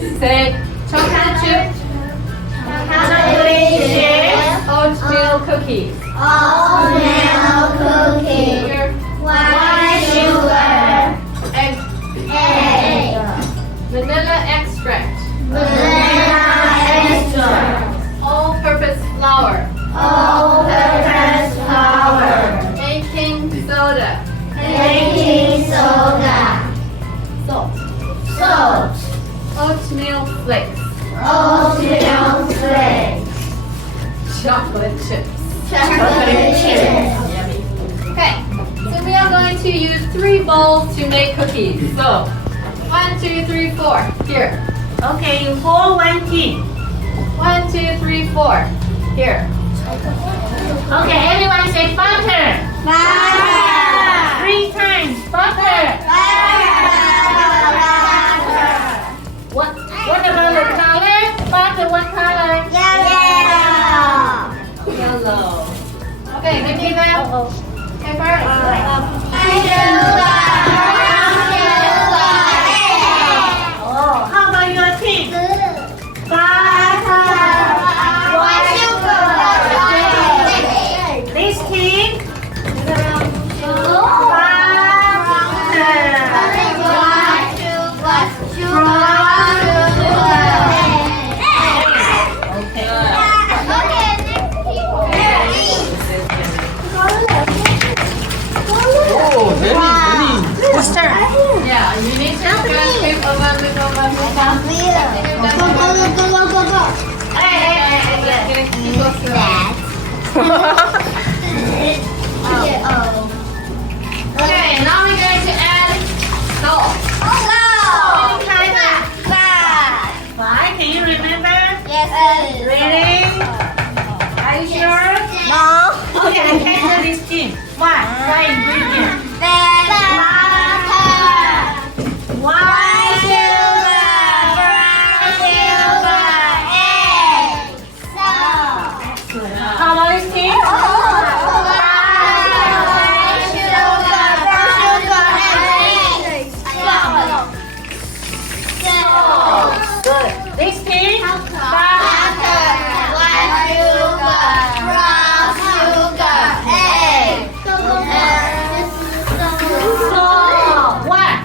Say chocolate chip, Chocolate chip, oatmeal cookies. oatmeal cookie, Sugar, white sugar, egg, egg, vanilla extract, vanilla extract, all-purpose flour, all-purpose flour, baking soda, baking soda, salt, salt, oatmeal flakes, oatmeal flakes, chocolate chips. chocolate chips. Yummy. Okay, so we are going to use 3 bowls to make cookies. So, 1, 2, 3, 4. Here. Okay, you pour one tea. 1, 2, 3, 4. Here. Okay, everyone say butter. Butter, 3 times butter. What about the color? Butter, what color? yellow, Yellow. Okay, Vicky now. Okay, first. Oh, how about your tea? This tea? Oh, Jenny. Yeah, you need to flip over. Okay, now we're going to add salt. Why? Can you remember? Yes, Ready? Are you sure? No. Okay, I can do this tea. What? What ingredient? White sugar, brown sugar, egg, salt. How about this tea? White sugar, brown sugar, egg, salt. Good. This tea? Butter, white sugar, brown sugar, egg. Salt. One,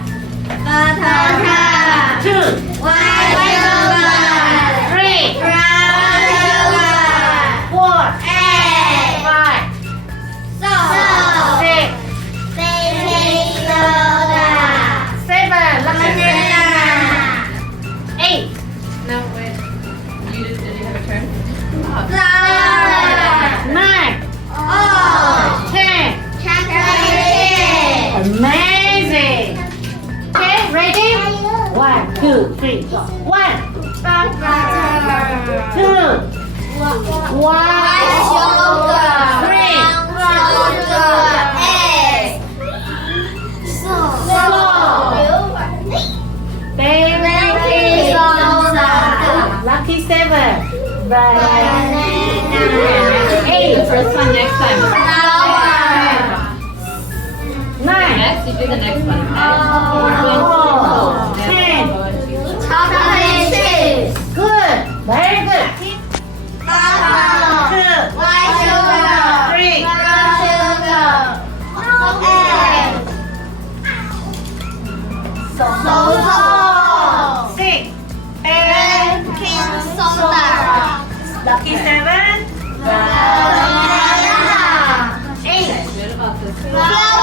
Butter, two, white sugar, three, brown sugar, 4, egg, 5, salt, 6, baking soda, 7. Lemonade. 8. No, wait. Did you have a turn? flour, 9. oil, 10. chocolate chip, Amazing. Okay, ready? 1, 2, 3, go. 1, butter, 2, white sugar, 3, brown sugar, egg, salt, baking soda, Lucky 7. banana, 8. The first one next time. flour, 9. Next, you do the next one. Oh, 10. chocolate chips, Good. Very good. butter, 2, white sugar, 3, brown sugar, egg, salt, 6. baking soda, Lucky 7. banana, 8. Good about this. flour,